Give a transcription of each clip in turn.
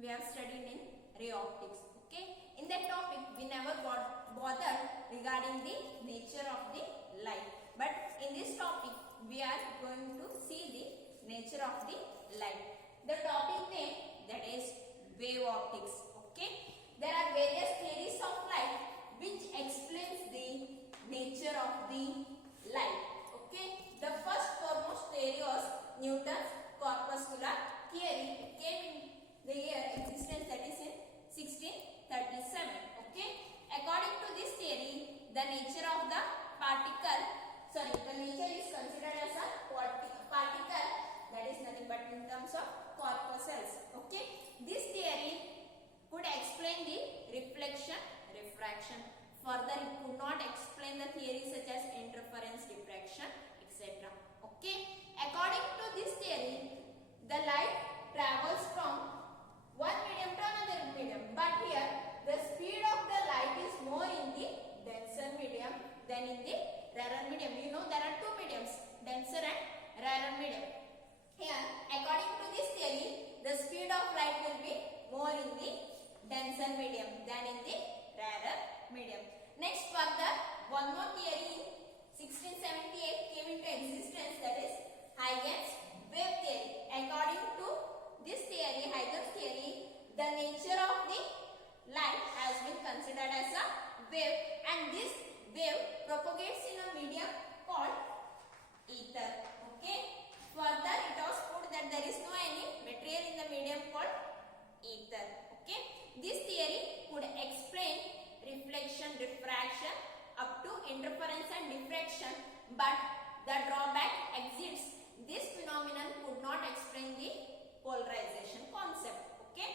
we have studied in ray optics. Okay, in that topic we never got bothered regarding the nature of the light, but in this topic we are going to see the nature of the light. The topic name, that is wave optics. Okay, there are various theories of light which explains the nature of the light. Okay, the first foremost theory was Newton's corpuscular theory. It came in the year existence, that is in 1637. Okay, according to this theory, the nature of the the nature is considered as a particle, that is nothing but in terms of corpuscles. Okay, this theory could explain the reflection, refraction. Further, it could not explain the theories such as interference, diffraction, etc. Okay, according to this theory, the light travels from one medium to another medium, but here the speed of the light is more in the denser medium than in the rarer medium. You know there are two mediums, denser and rarer medium. Here, according to this theory, the speed of light will be more in the denser medium than in the rarer medium. Next, further, one more theory in 1678 came into existence, that is Huygens wave theory. According to this theory, Huygens theory, the nature of the light has been considered as a wave, and this wave propagates in a medium called ether. Okay. Further, it was proved that there is no any material in the medium called ether. Okay. This theory could explain reflection, diffraction up to interference and diffraction, but the drawback exists. This phenomenon could not explain the polarization concept. Okay.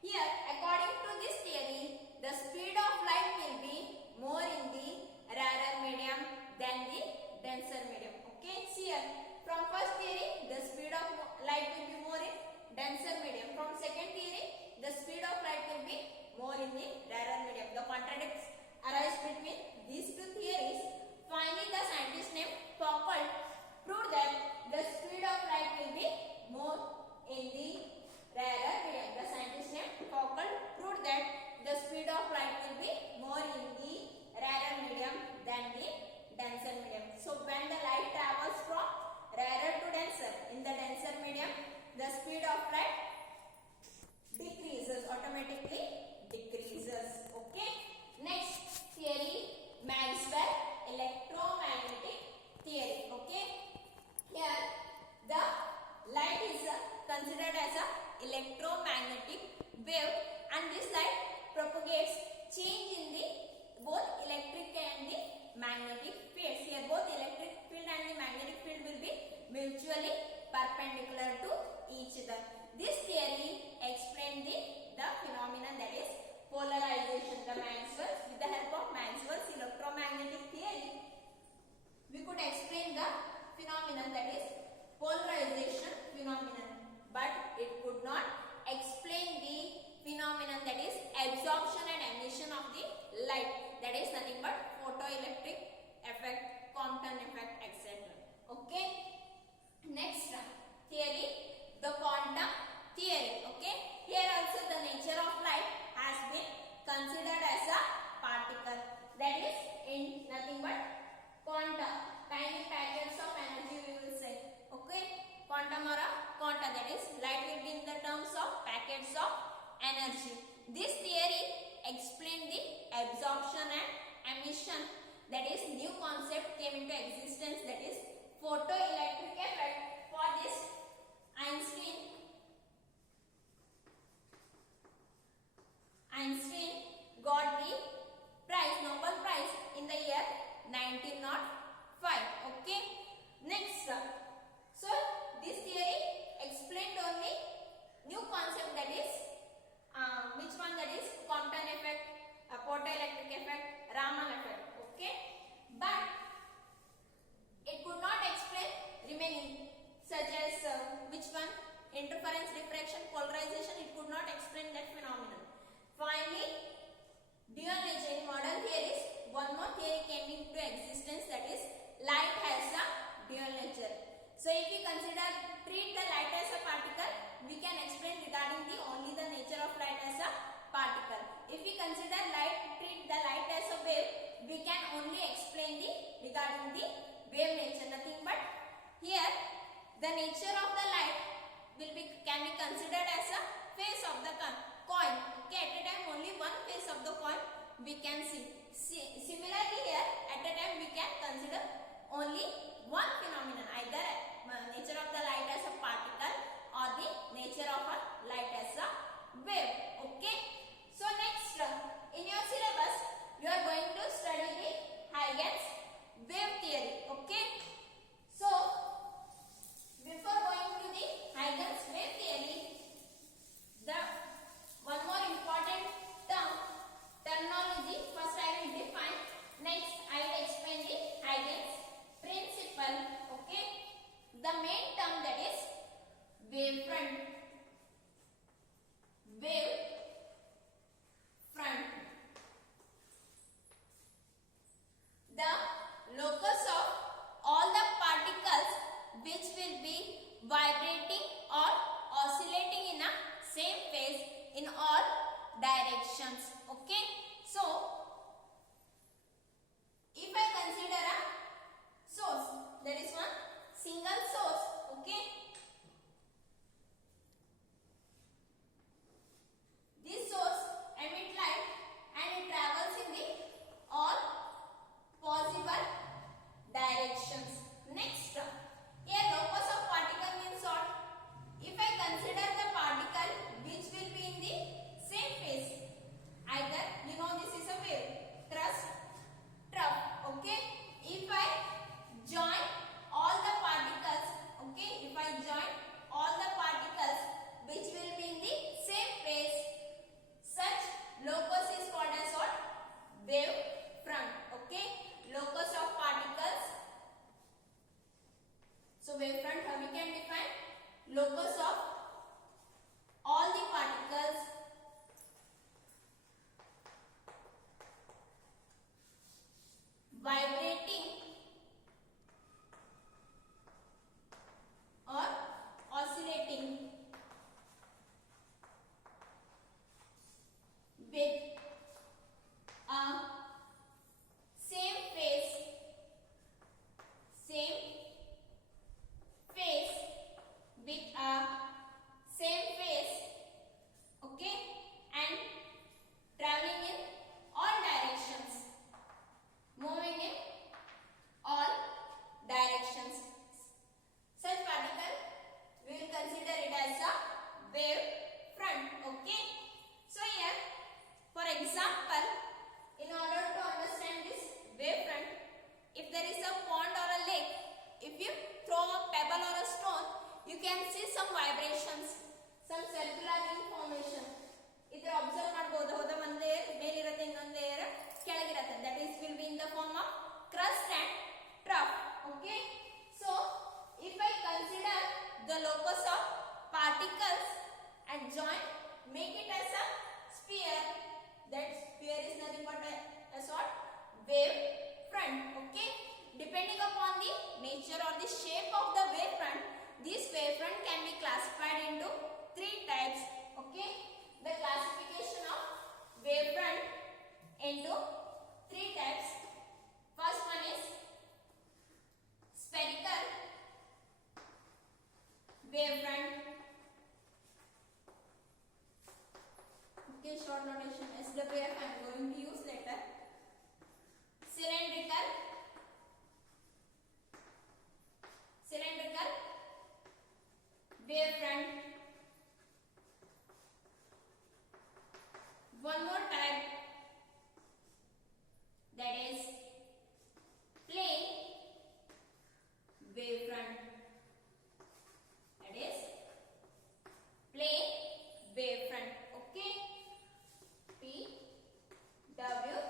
Here, according to this theory, the speed of light will be more in the rarer medium than the denser medium. Okay. See here, from first theory, the speed of light will be more in denser medium. From second theory, the speed of light will be more in the rarer medium. The contradicts arise between these two theories. Finally, the scientist named Foucault proved that the speed of light will be more in the rarer medium. The scientist named Foucault proved that the speed of light will be more in the rarer medium than the denser medium. So when the light travels from rarer to denser, in the denser medium, the speed of light decreases, automatically decreases. Okay. Next theory, Maxwell electromagnetic theory. Okay. Here the light is considered as a electromagnetic wave, and this light propagates change in the both electric and the magnetic fields. Here both electric field and the magnetic field will be mutually perpendicular to each other. This theory explained the phenomenon, that is polarization. With the help of Maxwell's electromagnetic theory, we could explain the phenomenon, that is polarization phenomenon, but it could not explain the phenomenon, that is absorption and emission of the light, that is nothing but photoelectric effect, Compton effect, etc. Okay. Next theory, the quantum theory. Okay. Here also the nature of light has been considered as a particle, that is in nothing but quantum, tiny packets of energy we will say. Okay. Quantum or a quanta, that is light will be in the terms of packets of energy. This theory explained the absorption and emission, that is new concept came into existence, that is photoelectric effect. For this, Einstein got the Nobel Prize in the year 1905. Okay. Next, so this theory explained only new concept, that is which one, that is Compton effect, photoelectric effect, Raman effect. Okay. But it could not explain remaining, such as which one, interference, diffraction, polarization. It could not explain that phenomenon. Finally, dual nature in modern theories, one more theory came into existence, that is directions. Okay, so if I consider a source, there is one single source. Okay, this source emit light and it travels in the all possible directions. Next, here locus of particle means what? If I consider the particle which will be in the same phase, either you know this is a wave, thrust, trough. Okay, if I join all the particles, okay, if I join all the particles which will be in the same phase, such locus is called as what? Wave front. Okay, locus of particles. So wave front, how we can define? Locus of all the particles vibrating or oscillating with a same phase with a same phase, okay, and traveling in all directions, moving in all directions. Such particle we will consider it as a wave front. Okay, so here for example, in order to understand this wave front, if there is a pond or a lake, if you throw a pebble or a stone, you can see some vibrations, some circular ring formation. Idra observe ಮಾಡಬಹುದು. ಹೋದ ಒಂದು layer ಮೇಲಿರುತ್ತೆ, ಇನ್ನೊಂದು layer ಕೆಳಗಿರುತ್ತೆ. That is will be in the form of crust and trough. Okay, so if I consider the locus of particles and join, make it as a sphere, that sphere is nothing but as what? Wave front. Okay, depending upon the nature or the shape of the wave front, this wave front can be classified into three types. Okay, the classification of wave front into three types. First one is spherical wave front. Okay, short notation SWF I am going to use later. Cylindrical wave front. One more type, that is plane wave front. That is plane wave front. Okay, PWF.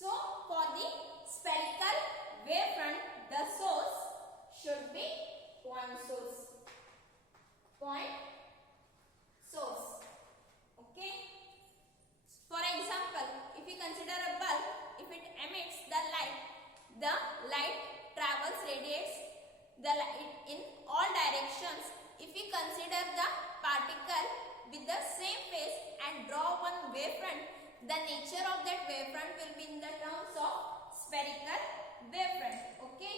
So for the spherical wave front, the source should be point source. Point source. Okay. For example, if you consider a bulb, if it emits the light travels, radiates the light in all directions. If you consider the particle with the same phase and draw one wave front, the nature of that wave front will be in the terms of spherical wave front. Okay.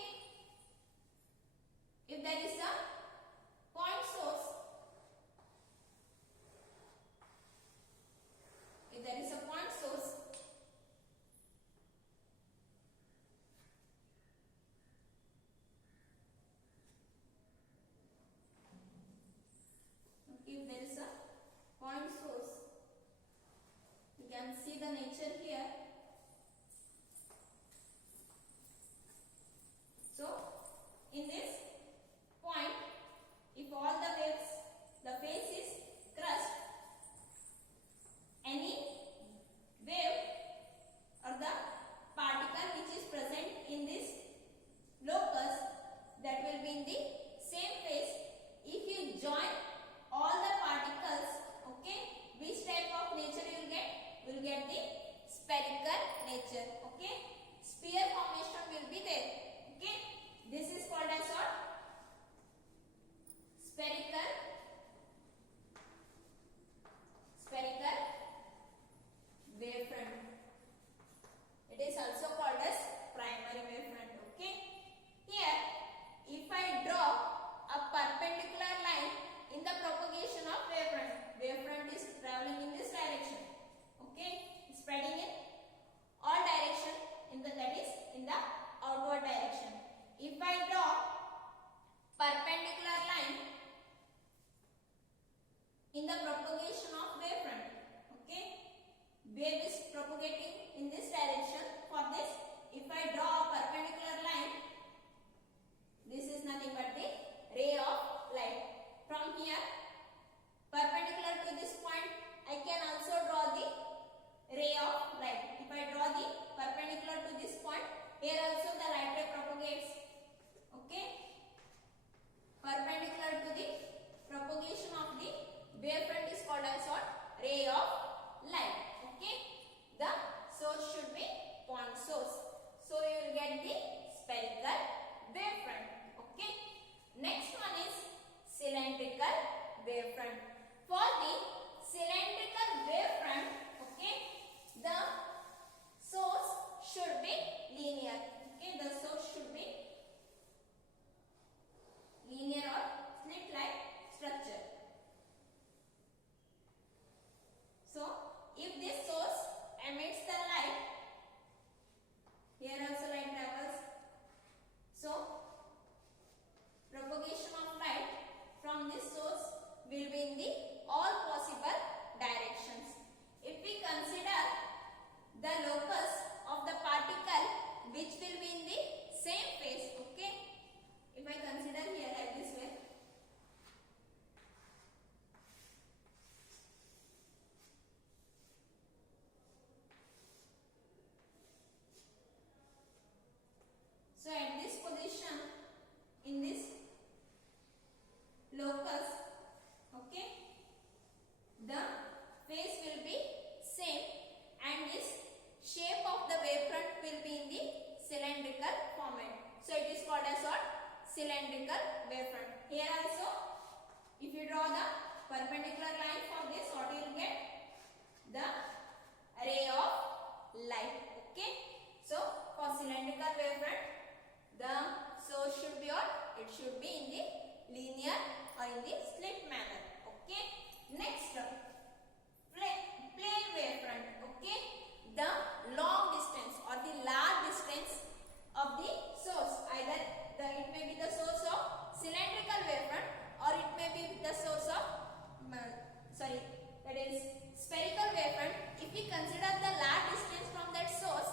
If there is a point source, see the nature here. So in this point, if all the of light. Okay, the source should be point source. So you will get the spherical wavefront. Okay, next one is cylindrical wavefront. For the cylindrical wavefront, okay, the source should be linear. Okay, the source should be linear or slit-like structure. So, if this source emits the light, here also light travels. So, propagation of light from this source will be in the all possible directions. If we consider the locus of the particle which will be in the same phase, okay, if I consider here like this way, so at this position, in this locus, okay, the phase will be same and this shape of the wavefront will be in the cylindrical format. So it is called as what? Cylindrical wavefront. Here also, if you draw the perpendicular line for this, what you will get? The ray of light. Okay. So for cylindrical wavefront, the source should be what? It should be in the linear or in the slit manner. Okay. Next, plane wavefront. Okay. The long distance or the large distance of the source. Either it may be the source of cylindrical wavefront or it may be the source of that is spherical wavefront. If we consider the large distance from that source,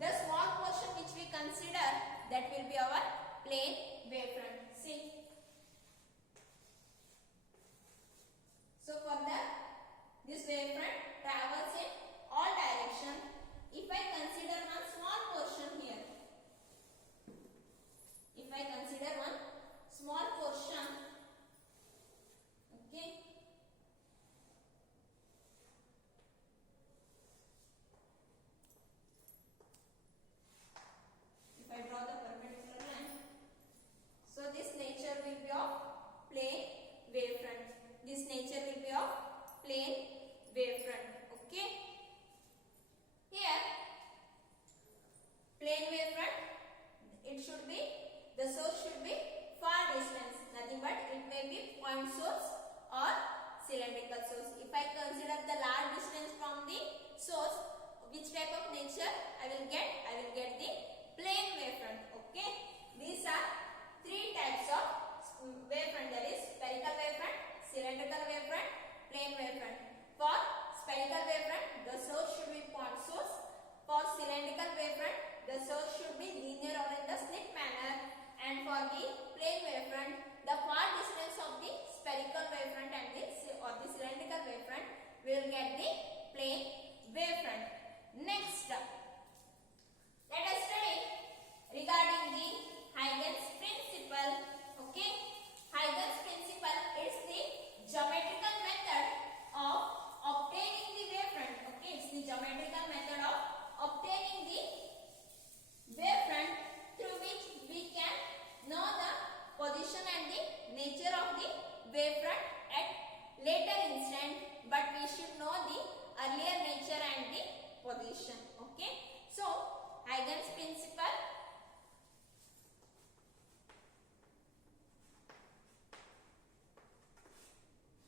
the small portion which we consider, that will be our plane wavefront. See. So for this wavefront travels in all directions. If I consider one small portion here, if I consider one small portion, okay, if I draw the perpendicular line, so this nature will be of plane wavefront. This nature will be of plane wavefront. Okay. Here, plane wavefront, it should be, the source should be far distance, nothing but it may be point source or cylindrical source. If I consider the large distance from the source, which type of nature I will get? I will get the plane wavefront. Okay. These are three types of wavefront, that is spherical wavefront, cylindrical wavefront, plane wavefront. For spherical wavefront, the source should be point source. For cylindrical wavefront, the source should be linear or in the slit manner. And for the plane wavefront, the far distance of the spherical wavefront and the cylindrical wavefront will get the plane wavefront. Next, let us study regarding the Huygens principle. Okay, Huygens principle is the geometrical method of obtaining the wavefront. Okay, it's the geometrical method of obtaining the wavefront through which we can know the position and the nature of the wavefront at later instant, but we should know the earlier nature and the position. Okay, so Huygens principle.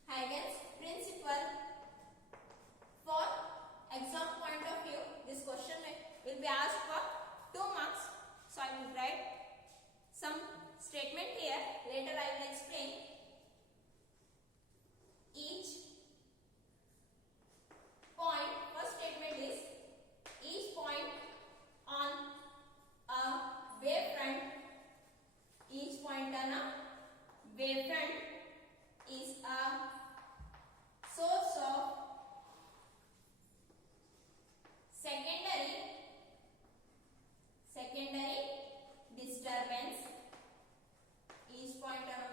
Huygens principle, for exam point of view, this question will be asked for 2 marks. So I will write some statement here. Later I will explain. Each point, first statement is, each point on a wavefront, each point on a wavefront is a source of secondary disturbance. Each point on a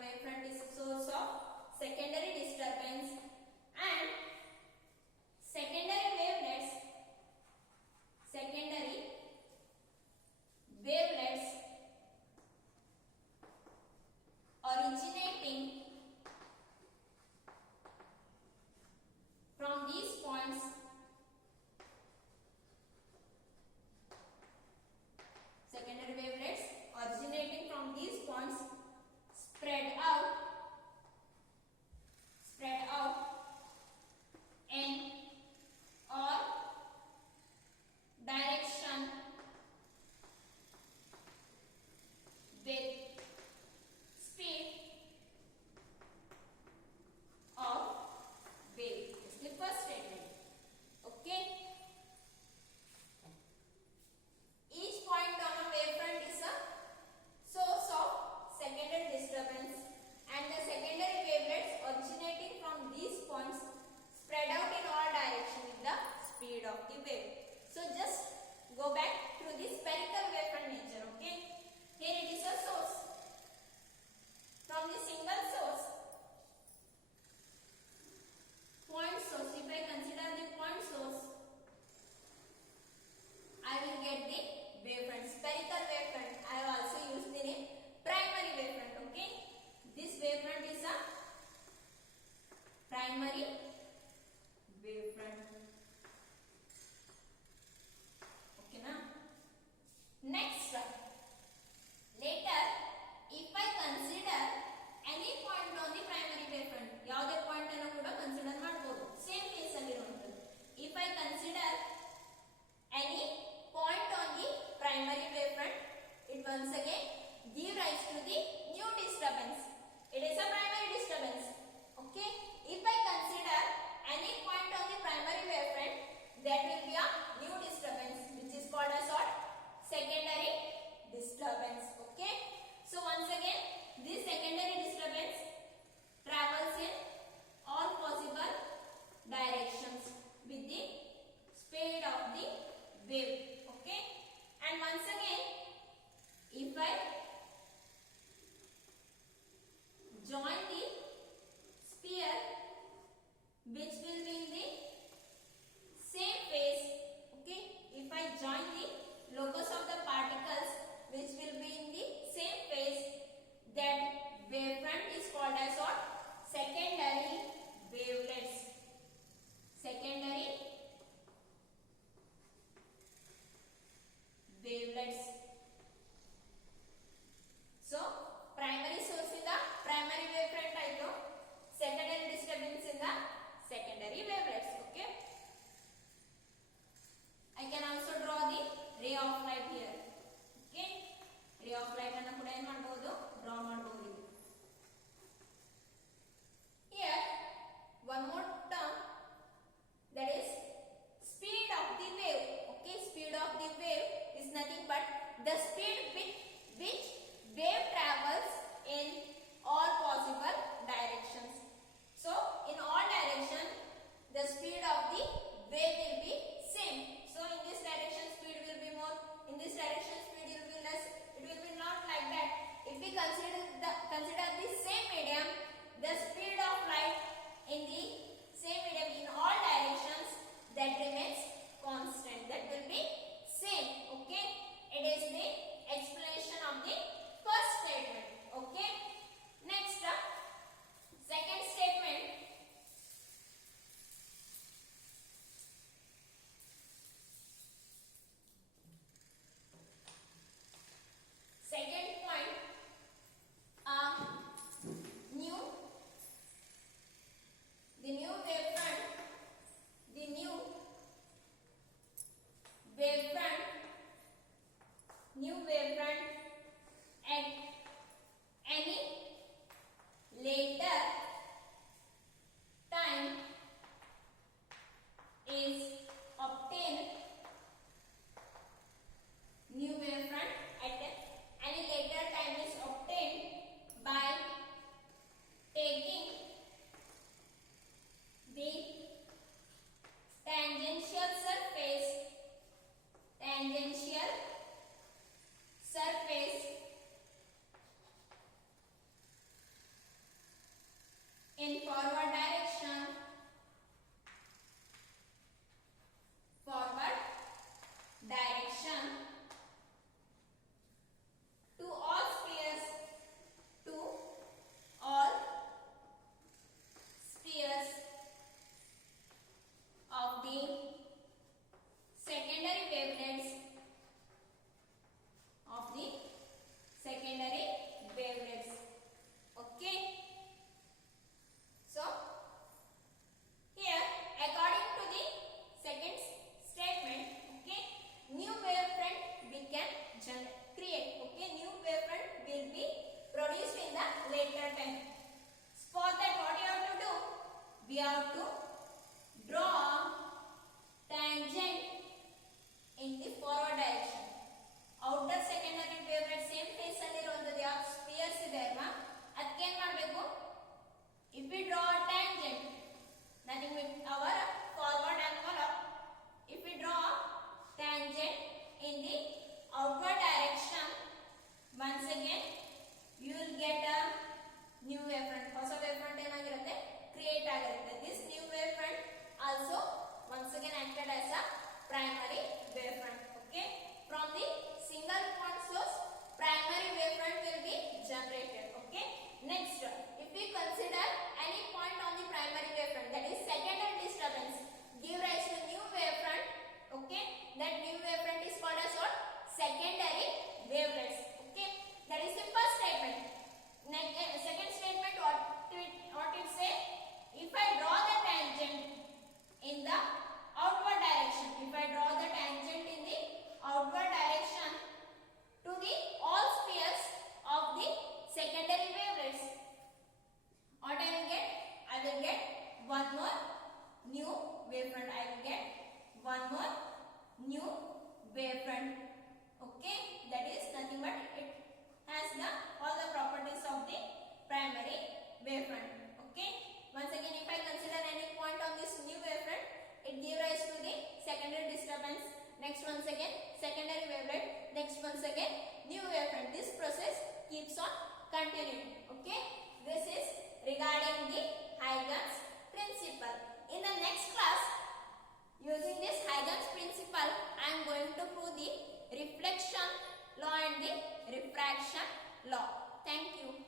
interaction law. Thank you.